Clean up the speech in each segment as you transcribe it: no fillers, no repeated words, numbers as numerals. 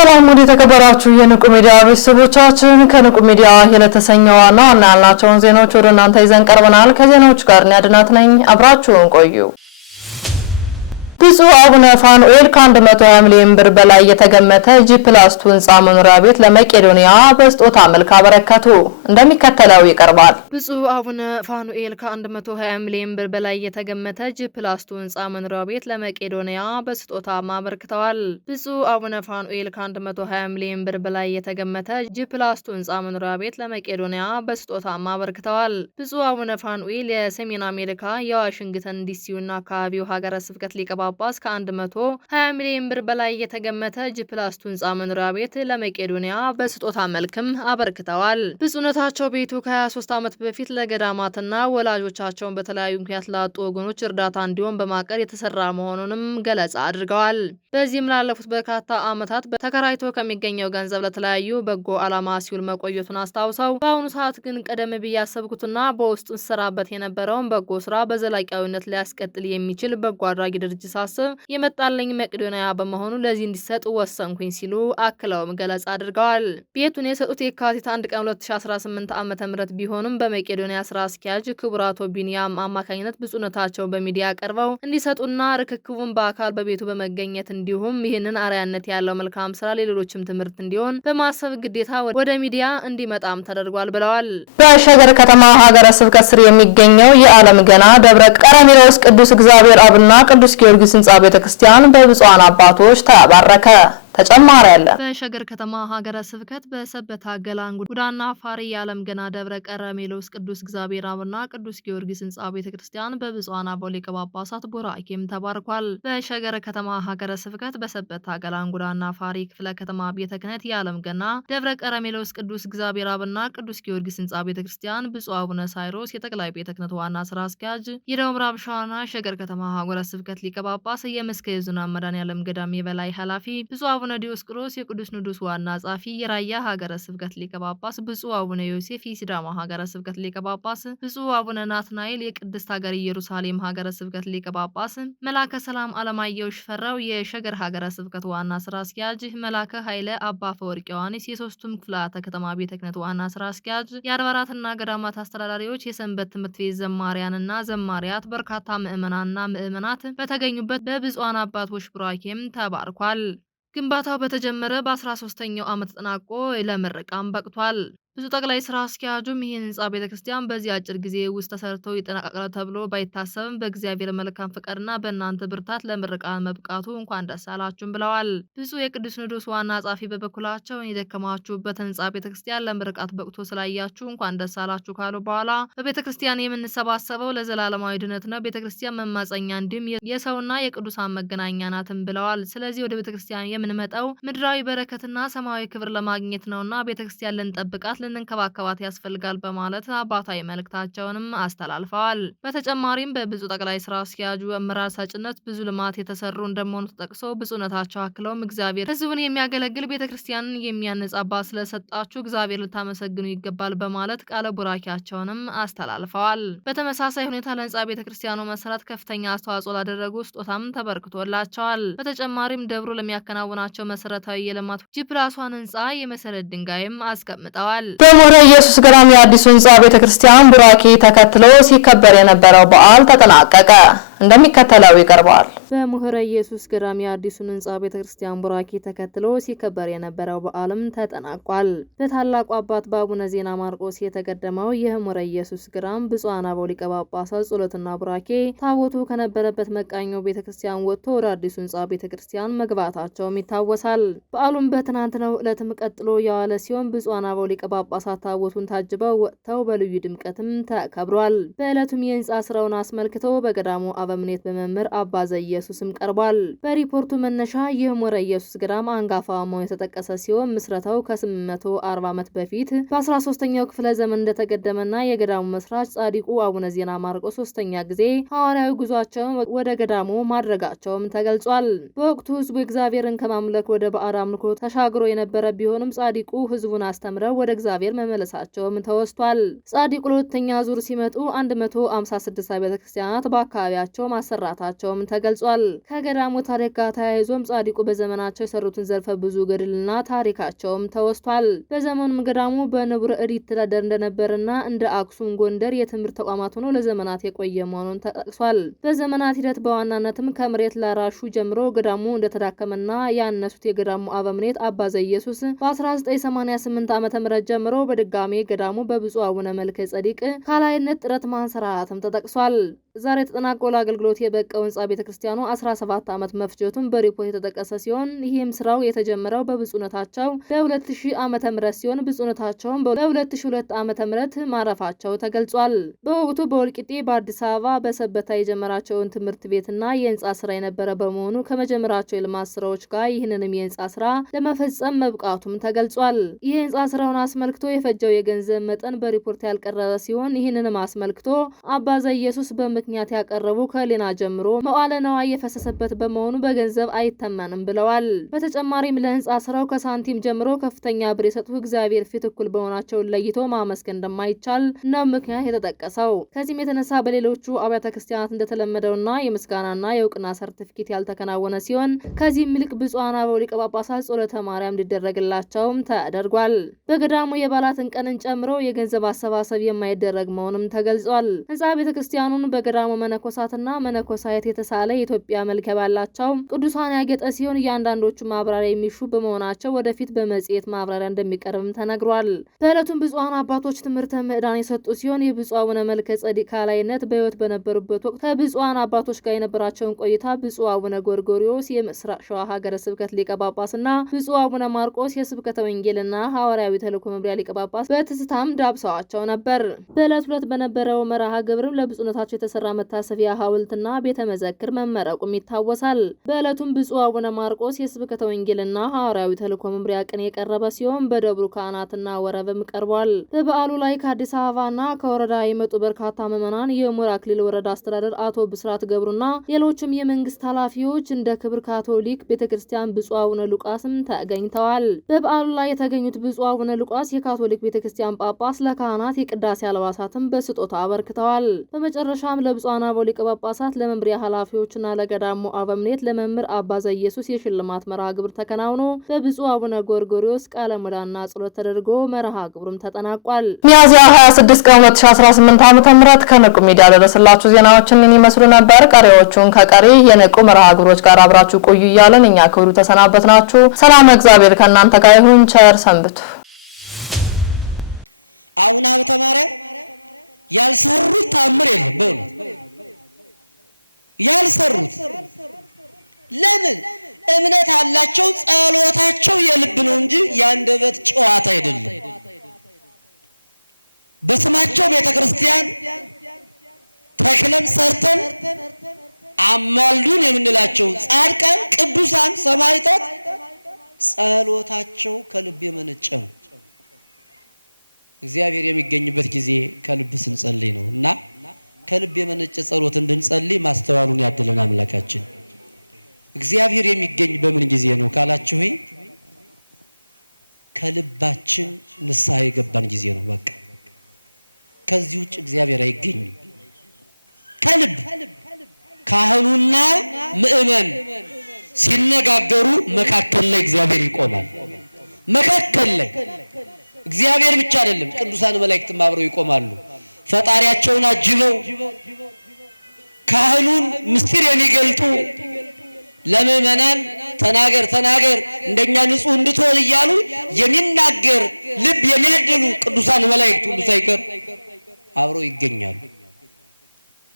ሰላም ወደ ተከበራችሁ የንቁ ሚዲያ ቤተሰቦቻችን ከንቁ ሚዲያ የተሰኘዋና ያልናቸውን ዜናዎች ወደ እናንተ ይዘን ቀርበናል። ከዜናዎቹ ጋር ያድናት ነኝ። አብራችሁን ቆዩ። ብፁዕ አቡነ ፋኑኤል ከ120 ሚሊዮን ብር በላይ የተገመተ ጂ+2 ህንጻ መኖሪያ ቤት ለመቄዶንያ በስጦታ መልክ አበረከቱ። እንደሚከተለው ይቀርባል። ብፁዕ አቡነ ፋኑኤል ከ120 ሚሊዮን ብር በላይ የተገመተ ጂ+2 ህንጻ መኖሪያ ቤት ለመቄዶንያ በስጦታ አበርክተዋል። ብፁዕ አቡነ ፋኑኤል ከ120 ሚሊዮን ብር በላይ የተገመተ ጂ+2 ህንጻ መኖሪያ ቤት ለመቄዶንያ በስጦታ አበርክተዋል። ብፁዕ አቡነ ፋኑኤል የሰሜን አሜሪካ የዋሽንግተን ዲሲና አካባቢው ሀገረ ስብከት ሊቀ ጳጳስ ከ120 ሚሊዮን ብር በላይ የተገመተ ጂ+2 ህንጻ መኖሪያ ቤት ለመቄዶንያ በስጦታ መልክም አበርክተዋል። ብፁዕነታቸው ቤቱ ከ23 ዓመት በፊት ለገዳማትና ወላጆቻቸውን በተለያዩ ምክንያት ላጡ ወገኖች እርዳታ እንዲሆን በማቀድ የተሰራ መሆኑንም ገለጻ አድርገዋል። በዚህም ላለፉት በርካታ ዓመታት ተከራይቶ ከሚገኘው ገንዘብ ለተለያዩ በጎ ዓላማ ሲውል መቆየቱን አስታውሰው በአሁኑ ሰዓት ግን ቀደም ብዬ ያሰብኩትና በውስጡ እንሰራበት የነበረውን በጎ ስራ በዘላቂያዊነት ሊያስቀጥል የሚችል በጎ አድራጊ ድርጅት ሳስብ የመጣለኝ መቄዶንያ በመሆኑ ለዚህ እንዲሰጥ ወሰንኩኝ ሲሉ አክለውም ገለጻ አድርገዋል። ቤቱን የሰጡት የካቲት 1 ቀን 2018 ዓ.ም ቢሆንም በመቄዶንያ ስራ አስኪያጅ ክቡር አቶ ቢኒያም አማካኝነት ብፁዕነታቸው በሚዲያ ቀርበው እንዲሰጡና ርክክቡን በአካል በቤቱ በመገኘት እንዲሁም ይህንን አርአያነት ያለው መልካም ስራ ለሌሎችም ትምህርት እንዲሆን በማሰብ ግዴታ ወደ ሚዲያ እንዲመጣም ተደርጓል ብለዋል። በሸገር ከተማ ሀገረ ስብከት ስር የሚገኘው የዓለም ገና ደብረ ቀረሜሎስ ቅዱስ እግዚአብሔር አብና ቅዱስ ጊዮርጊስ ህንጻ ቤተክርስቲያን በብፁዓን አባቶች ተባረከ። ተጨማሪ አለ። በሸገር ከተማ ሀገረ ስብከት በሰበታ ገላን ጉዳና ፋሪ የዓለም ገና ደብረ ቀረሜሎስ ቅዱስ እግዚአብሔር አብና ቅዱስ ጊዮርጊስ ህንጻ ቤተክርስቲያን በብፁዓን አበው ሊቀ ጳጳሳት ቡራኬም ተባርኳል። በሸገር ከተማ ሀገረ ስብከት በሰበታ ገላን ጉዳና ፋሪ ክፍለ ከተማ ቤተ ክህነት የዓለም ገና ደብረ ቀረሜሎስ ቅዱስ እግዚአብሔር አብና ቅዱስ ጊዮርጊስ ህንጻ ቤተክርስቲያን ብፁዕ አቡነ ሳይሮስ የጠቅላይ ቤተ ክህነት ዋና ስራ አስኪያጅ፣ የደቡብ ምዕራብ ሸዋና ሸገር ከተማ ሀገረ ስብከት ሊቀ ጳጳስ፣ የመስቀል ዙሪያ መድኃኔዓለም ገዳም የበላይ ኃላፊ ብፁዕ አቡነ ዲዮስቆሮስ የቅዱስ ንዱስ ዋና ጻፊ፣ የራያ ሀገረ ስብከት ሊቀ ጳጳስ ብፁዕ አቡነ ዮሴፍ የሲዳማ ሀገረ ስብከት ሊቀ ጳጳስ፣ ብፁዕ አቡነ ናትናኤል የቅድስት ሀገር ኢየሩሳሌም ሀገረ ስብከት ሊቀ ጳጳስ፣ መላከ ሰላም አለማየሁ ሽፈራው የሸገር ሀገረ ስብከት ዋና ስራ አስኪያጅ፣ መላከ ኃይለ አባ ፈወርቅ ዮሐንስ የሶስቱም ክፍላተ ከተማ ቤተ ክህነት ዋና ስራ አስኪያጅ፣ የአድባራትና ገዳማት አስተዳዳሪዎች፣ የሰንበት ትምህርት ቤት ዘማሪያንና ዘማሪያት፣ በርካታ ምዕመናንና ምዕመናት በተገኙበት በብፁዓን አባቶች ቡራኬም ተባርኳል። ግንባታው በተጀመረ በ13ኛው ዓመት ተጠናቆ ለምረቃም በቅቷል። ብዙ ጠቅላይ ስራ አስኪያጁም ይህን ህንጻ ቤተክርስቲያን በዚህ አጭር ጊዜ ውስጥ ተሰርተው ይጠናቀቃል ተብሎ ባይታሰብም በእግዚአብሔር መልካም ፍቃድና በእናንተ ብርታት ለምርቃት መብቃቱ እንኳን ደስ አላችሁም ብለዋል። ብፁዕ የቅዱስ ሲኖዶስ ዋና ጻፊ በበኩላቸው የደከማችሁበት ህንጻ ቤተክርስቲያን ለምርቃት በቅቶ ስላያችሁ እንኳን ደስ አላችሁ ካሉ በኋላ በቤተክርስቲያን የምንሰባሰበው ለዘላለማዊ ድነት ነው። ቤተክርስቲያን መማጸኛ እንዲሁም የሰውና የቅዱሳን መገናኛ ናትም ብለዋል። ስለዚህ ወደ ቤተክርስቲያን የምንመጣው ምድራዊ በረከትና ሰማያዊ ክብር ለማግኘት ነውና ቤተክርስቲያን ልንጠብቃት ልንከባከባት ያስፈልጋል በማለት አባታዊ መልእክታቸውንም አስተላልፈዋል። በተጨማሪም በብፁዕ ጠቅላይ ስራ አስኪያጁ አመራር ሰጭነት ብዙ ልማት የተሰሩ እንደመሆኑ ተጠቅሶ ብፁዕነታቸው አክለውም እግዚአብሔር ህዝቡን የሚያገለግል ቤተክርስቲያንን የሚያንጽ አባት ስለሰጣችሁ እግዚአብሔር ልታመሰግኑ ይገባል በማለት ቃለ ቡራኪያቸውንም አስተላልፈዋል። በተመሳሳይ ሁኔታ ለህንጻ ቤተክርስቲያኑ መሰረት ከፍተኛ አስተዋጽኦ ላደረጉ ስጦታም ተበርክቶላቸዋል። በተጨማሪም ደብሩ ለሚያከናውናቸው መሰረታዊ የልማት ጂ+1 ህንጻ የመሰረት ድንጋይም አስቀምጠዋል። በሙህረ ኢየሱስ ገዳም የአዲሱ ህንጻ ቤተክርስቲያን ቡራኬ ተከትሎ ሲከበር የነበረው በዓል ተጠናቀቀ። እንደሚከተለው ይቀርባል። በሙህረ ኢየሱስ ገዳም የአዲሱን ህንጻ ቤተክርስቲያን ቡራኬ ተከትሎ ሲከበር የነበረው በዓልም ተጠናቋል። በታላቁ አባት በአቡነ ዜና ማርቆስ የተቀደመው የሙህረ ኢየሱስ ገዳም ብፁዓን አበው ሊቀ ጳጳሳት ጸሎትና ቡራኬ ታቦቱ ከነበረበት መቃኞ ቤተክርስቲያን ወጥቶ ወደ አዲሱ ህንጻ ቤተክርስቲያን መግባታቸውም ይታወሳል። በዓሉም በትናንትናው ዕለትም ቀጥሎ የዋለ ሲሆን ብፁዓን አበው ሊቀ ጳጳሳት ታቦቱን ታጅበው ወጥተው በልዩ ድምቀትም ተከብሯል። በዕለቱም የህንጻ ስራውን አስመልክተው በገዳሙ አበምኔት በመምህር አባ ዘኢየሱስም ቀርቧል። በሪፖርቱ መነሻ የሙህረ ኢየሱስ ገዳም አንጋፋ መሆኑ የተጠቀሰ ሲሆን ምስረታው ከ840 ዓመት በፊት በ13ኛው ክፍለ ዘመን እንደተገደመና የገዳሙ መስራች ጻድቁ አቡነ ዜና ማርቆስ 3ኛ ጊዜ ሐዋርያዊ ጉዟቸውን ወደ ገዳሙ ማድረጋቸውም ተገልጿል። በወቅቱ ህዝቡ እግዚአብሔርን ከማምለክ ወደ ባዕድ አምልኮ ተሻግሮ የነበረ ቢሆንም ጻድቁ ህዝቡን አስተምረው ወደ እግዚአብሔር መመለሳቸውም ተወስቷል። ጻድቁ ለሁለተኛ ዙር ሲመጡ 156 ቤተክርስቲያናት በአካባቢያቸው በራሳቸው ማሰራታቸውም ተገልጿል። ከገዳሙ ታሪክ ጋር ተያይዞም ጻድቁ በዘመናቸው የሰሩትን ዘርፈ ብዙ ገድልና ታሪካቸውም ተወስቷል። በዘመኑም ገዳሙ በንቡረ እድ ይተዳደር እንደነበርና እንደ አክሱም፣ ጎንደር የትምህርት ተቋማት ሆኖ ለዘመናት የቆየ መሆኑን ተጠቅሷል። በዘመናት ሂደት በዋናነትም ከመሬት ላራሹ ጀምሮ ገዳሙ እንደተዳከመና ያነሱት የገዳሙ አበምኔት አባ ዘኢየሱስ በ1988 ዓ.ም ጀምሮ በድጋሜ ገዳሙ በብፁዕ አቡነ መልከ ጸዲቅ ካህላይነት ጥረት ማንሰራራትም ተጠቅሷል። ዛሬ ተጠናቆ ለአገልግሎት የበቃው ህንጻ ቤተክርስቲያኑ 17 ዓመት መፍጀቱን በሪፖርት የተጠቀሰ ሲሆን ይህም ስራው የተጀመረው በብፁዕነታቸው በ2000 ዓመተ ምህረት ሲሆን ብፁዕነታቸውም በ2002 ዓመተ ምህረት ማረፋቸው ተገልጿል። በወቅቱ በወልቂጤ በአዲስ አበባ በሰበታ የጀመራቸውን ትምህርት ቤትና የህንጻ ስራ የነበረ በመሆኑ ከመጀመራቸው የልማት ስራዎች ጋር ይህንንም የህንጻ ስራ ለመፈጸም መብቃቱም ተገልጿል። ይህ ህንጻ ስራውን አስመልክቶ የፈጀው የገንዘብ መጠን በሪፖርት ያልቀረበ ሲሆን ይህንንም አስመልክቶ አባ ዘኢየሱስ ምክንያት ያቀረቡ ከሌና ጀምሮ መዋዕለ ነዋይ የፈሰሰበት በመሆኑ በገንዘብ አይተመንም ብለዋል። በተጨማሪም ለህንጻ ስራው ከሳንቲም ጀምሮ ከፍተኛ ብር የሰጡ እግዚአብሔር ፊት እኩል በሆናቸው ለይቶ ማመስገን እንደማይቻል ነው ምክንያት የተጠቀሰው። ከዚህም የተነሳ በሌሎቹ አብያተ ክርስቲያናት እንደተለመደውና የምስጋናና የእውቅና ሰርቲፊኬት ያልተከናወነ ሲሆን ከዚህም ይልቅ ብፁዓን አበው ሊቀ ጳጳሳት ጸሎተ ማርያም እንዲደረግላቸውም ተደርጓል። በገዳሙ የበዓላትን ቀንን ጨምሮ የገንዘብ አሰባሰብ የማይደረግ መሆኑም ተገልጿል። ህንጻ ቤተክርስቲያኑን በገዳሙ መነኮሳትና መነኮሳያት የተሳለ የኢትዮጵያ መልክ ባላቸው ቅዱሳን ያጌጠ ሲሆን እያንዳንዶቹ ማብራሪያ የሚሹ በመሆናቸው ወደፊት በመጽሔት ማብራሪያ እንደሚቀርብም ተነግሯል። በዕለቱም ብፁዓን አባቶች ትምህርተ ምዕዳን የሰጡ ሲሆን የብፁዕ አቡነ መልከ ጸዲቅ ካህላይነት በሕይወት በነበሩበት ወቅት ከብፁዓን አባቶች ጋር የነበራቸውን ቆይታ ብፁዕ አቡነ ጎርጎሪዮስ የምስራቅ ሸዋ ሀገረ ስብከት ሊቀ ጳጳስና ብፁዕ አቡነ ማርቆስ የስብከተ ወንጌልና ሐዋርያዊ ተልእኮ መምሪያ ሊቀ ጳጳስ በትዝታም ዳብሰዋቸው ነበር። በዕለት ሁለት በነበረው መርሃ ግብርም ለብፁዕነታቸው የተሰራ መታሰቢያ ሐውልትና ቤተ መዘክር መመረቁም ይታወሳል። በዕለቱም ብፁዕ አቡነ ማርቆስ የስብከተ ወንጌልና ሐዋርያዊ ተልእኮ መምሪያ ቅኔ የቀረበ ሲሆን በደብሩ ካህናትና ወረብም ቀርቧል። በበዓሉ ላይ ከአዲስ አበባና ከወረዳ የመጡ በርካታ ምዕመናን፣ የሙር አክሊል ወረዳ አስተዳደር አቶ ብስራት ገብሩና ሌሎችም የመንግስት ኃላፊዎች እንደ ክብር ካቶሊክ ቤተክርስቲያን ብፁዕ አቡነ ሉቃስም ተገኝተዋል። በበዓሉ ላይ የተገኙት ብፁዕ አቡነ ሉቃስ የካቶሊክ ቤተክርስቲያን ጳጳስ ለካህናት የቅዳሴ አልባሳትም በስጦታ አበርክተዋል። በመጨረሻ ለብፁዓን አበው ሊቀ ጳጳሳት ለመምሪያ ኃላፊዎችና ለገዳሙ አበምኔት ለመምህር አባ ዘኢየሱስ የሽልማት መርሃ ግብር ተከናውኖ በብፁዕ አቡነ ጎርጎሪዮስ ቃለ ምዕዳንና ጸሎት ተደርጎ መርሃ ግብሩም ተጠናቋል። ሚያዝያ 26 ቀን 2018 ዓ.ም ከንቁ ሚዲያ ደረሰላችሁ ዜናዎችን ይመስሉ ነበር። ቀሪዎቹን ከቀሪ የንቁ መርሃ ግብሮች ጋር አብራችሁ ቆዩ እያለን እኛ ክብሩ ተሰናበትናችሁ። ሰላም እግዚአብሔር ከእናንተ ጋር ይሁን። ቸር ሰንብቱ። አቡነ ሀብተ ማርያም ያልሰሩት ታምር የለም። በእውነት ያልሰሩት ለምን? እምነት አላቸው። ጸሎታቸው የልብ ነው እንጂ የአንደበት ጨዋታ አይደለም። በስማቸው ቤተክርስቲያን ተክለን ሰርተን አማልዱን የምንላቸው ጻድቃን፣ ቅዱሳን፣ ሰማዕታት ጸሎታቸው ከልብ የመነጨ ነው። እግዚአብሔር የሚገኝበት ጊዜ ከልብ ስንጸልይ ነው እና ከልብ የመነጨ ጸሎት እንድንጸልይ ማስተዋሉን ያድለን አምላካችን። እግዚአብሔር የሚገኝ በምን ጊዜ ነው ካላችሁ ከልባችን ንስሐ የገባን ጊዜ ነው። በቃ ከዚህ ውጭ እግዚአብሔር አይገኝም። ከልብ ካህኑና ምእመን ሲነጋገሩ መካከል ላይ እግዚአብሔር ይቆማል። መካከል ላይ እግዚአብሔር ብቻ አይደለም፣ ቅዱሳን መላእክትም አብረው ይቆማሉ። ፈጣሪያቸውን አጅበው ካህኑን ምስጢር የሚገልጡ ለምእመናን ተናገር ተናገር እንደኛ ንጹህ እንድትሆን እያሉ የሚናገር ልብ የሚያድሉ ቅዱሳን መላእክት ሁሉ ሳይቀር አብረው ይገኛሉ።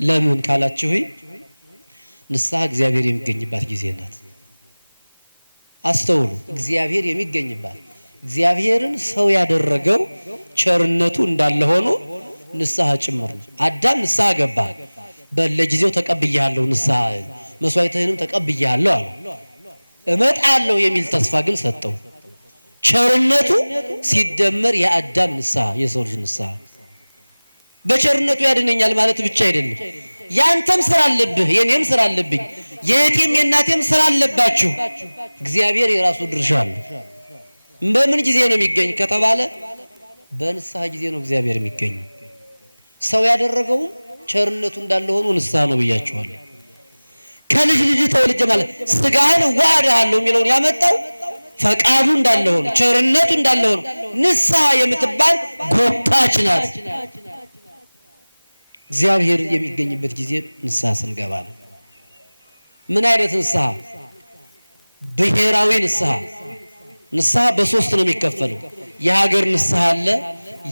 ለምን ካላችሁ ንስሐ እግዚአብሔር የሚገኝባት ጊዜ ናት። አስተውሉ። እግዚአብሔር የሚገኝባት እግዚአብሔርን ሰው ያደረገው ቸርነቱ እንዳለ ሆኖ ንስሐ ጭምር ነው። አዳም ንስሐ ገባ። በለጊዜው ተቀብያለሁ ንስሐ መስዋዕትህንም ተቀብያለሁ አለ። እመጣለሁ የሚል ተስፋ ግን ሰጠው። ቸርነቱ ሲደመር የአዳም ንስሐ የሰው ልጅ ንስሐ በቸርነቱ ያድነኛል ማለት ብቻ አይደለም። ያንተም ስራ አለብህ፣ የኔም ስራ አለብኝ፣ የእቴም የእናቴም ስራ አለባችሁ። እግዚአብሔር የራሱ ድርሻ አለው። በምን ጊዜ ነው የሚገኝ ከተባለ በንስሐ ጊዜ ነው እግዚአብሔር የሚገኘው። ሰው ያደረገው ቸርነቱ እንዳለ ሆኖ ንስሐ ነው ብያችኋለሁ። ከልጅ ልጅ ተወልጄ ማለት ስጋህን እዋሃድሃለሁ የሚለውን ያመጣው ፈቃዱ እንዳለ ሆኖ ቸርነቱ እንዳለ ሆኖ ንስሐ የምትባል ጎታች ናት። እግዚአብሔር የሚገኝበት ጊዜ ንስሐ ስንገባ ነው። ምን አይነት ንስሐ? ብሔራዊ ንስሐ። ንስሐ በሶስት ነው የሚከፈለው። የሀገር ንስሐ አለ፣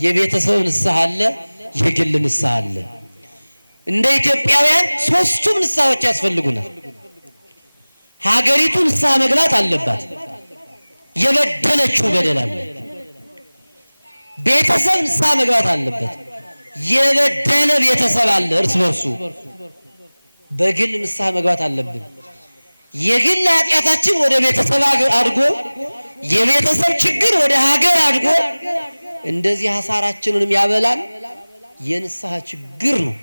የቤተሰብ ንስሐ አለ፣ የግል ንስሐ አለ። እንደ ኢትዮጵያውያን ሶስቱም ንስሐዎች ያስፈልጉናል። ሀገሪቱ ንስሐ መግባት አለባት። የበደለችው በደል አለ። ቤተሰብ ንስሐ መግባት አለበት። የበደለ ቤተሰብ አለ እርስ በርሱ። በግል ንስሐ መግባት አለብን። የግል ኃጢአታችን ወደ ቤተሰብ አድጎ የቤተሰብ ችግር ወደ ሀገር አድጎ እንደዚህ ሐሳራችንንም ያበላል። የንስሐ ችግር ነው።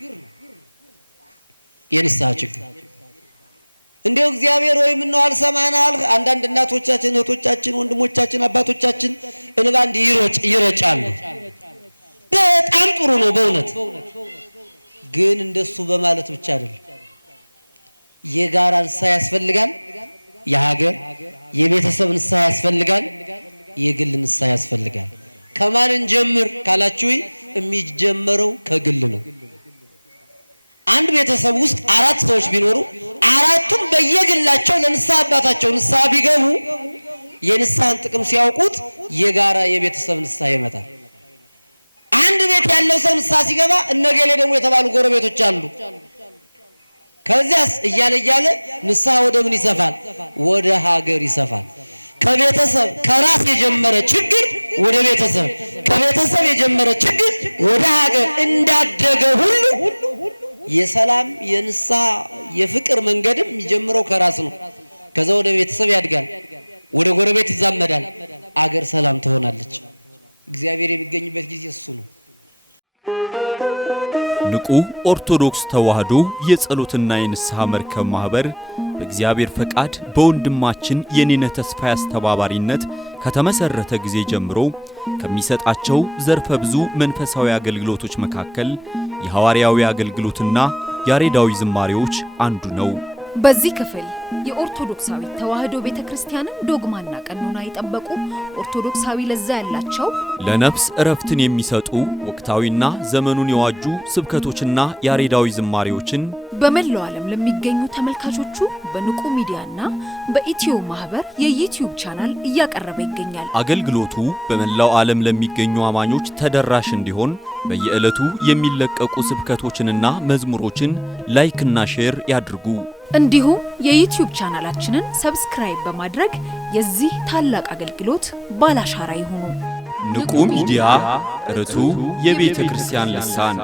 የንስሐ ችግር እንደው እግዚአብሔር ወይ ምን ነው አልሰማናል። አንዳንድ እናቶቻችን፣ እህቶቻችን፣ ወንድሞቻችን፣ አባቶቻችን እንባ እንዲህ ይረጫሉ። በጣም ጥሩ ነው በእውነት ግን እንደሱ በማለት ብቻ አይደለም። የጋራ ንስሐ ያስፈልጋል። የሀገር የቤተሰብ ንስሐ ያስፈልጋል። የግል ንስሐ ያስፈልጋል። ከማን እንጀምር ካላችሁ የሚጀመረው ከግል ነው። አንድ ቤተሰብ ውስጥ 4 ሰዎች ቢኖሩ አራቱም በየግላቸው ለንስሐ አባታቸው ንስሐ ቢገቡ የንስሐን ጥቅም ሲያውቁት የጋራ የቤተሰብ ንስሐ ይመጣል። አንድ ቤት ያለው ሰው ንስሐ ሲገባ እነገሌ ደግሞ የተባሉ ጎረቤቶች አሉ። ከዚያስ እያለ ንስሐ ወደ ምን ይሰፋል? ወደ ሀገር ይሰፋል። ከቤተሰብ ከራስ የጀመረ ችግር ወደ ቤተሰብ፣ ከቤተሰብ የጀመረ ችግር ወደ ሀገር እንዳደገ ሁሉ የሰላም የንስሐ የፍቅር መንገድም የሚጀምረው ከራስ ነው። ከዛ ወደ ቤተሰብ ያድጋል፣ ወደ ጎረቤት ይዛመዳል፣ አገር ሰላም ትሆናለች። እግዚአብሔር የሚገኝበት ጊዜ እሱ ነው። ንቁ ኦርቶዶክስ ተዋህዶ የጸሎትና የንስሐ መርከብ ማህበር በእግዚአብሔር ፈቃድ በወንድማችን የኔነ ተስፋዬ አስተባባሪነት ከተመሰረተ ጊዜ ጀምሮ ከሚሰጣቸው ዘርፈ ብዙ መንፈሳዊ አገልግሎቶች መካከል የሐዋርያዊ አገልግሎትና ያሬዳዊ ዝማሬዎች አንዱ ነው። በዚህ ክፍል የኦርቶዶክሳዊ ተዋህዶ ቤተክርስቲያንን ዶግማና ቀኖና የጠበቁ ኦርቶዶክሳዊ ለዛ ያላቸው ለነፍስ እረፍትን የሚሰጡ ወቅታዊና ዘመኑን የዋጁ ስብከቶችና ያሬዳዊ ዝማሬዎችን በመላው ዓለም ለሚገኙ ተመልካቾቹ በንቁ ሚዲያና በኢትዮ ማህበር የዩቲዩብ ቻናል እያቀረበ ይገኛል። አገልግሎቱ በመላው ዓለም ለሚገኙ አማኞች ተደራሽ እንዲሆን በየዕለቱ የሚለቀቁ ስብከቶችንና መዝሙሮችን ላይክና ሼር ያድርጉ። እንዲሁም የዩቲዩብ ቻናላችንን ሰብስክራይብ በማድረግ የዚህ ታላቅ አገልግሎት ባላሻራ ይሁኑ። ንቁ ሚዲያ ርቱ የቤተ ክርስቲያን ልሳን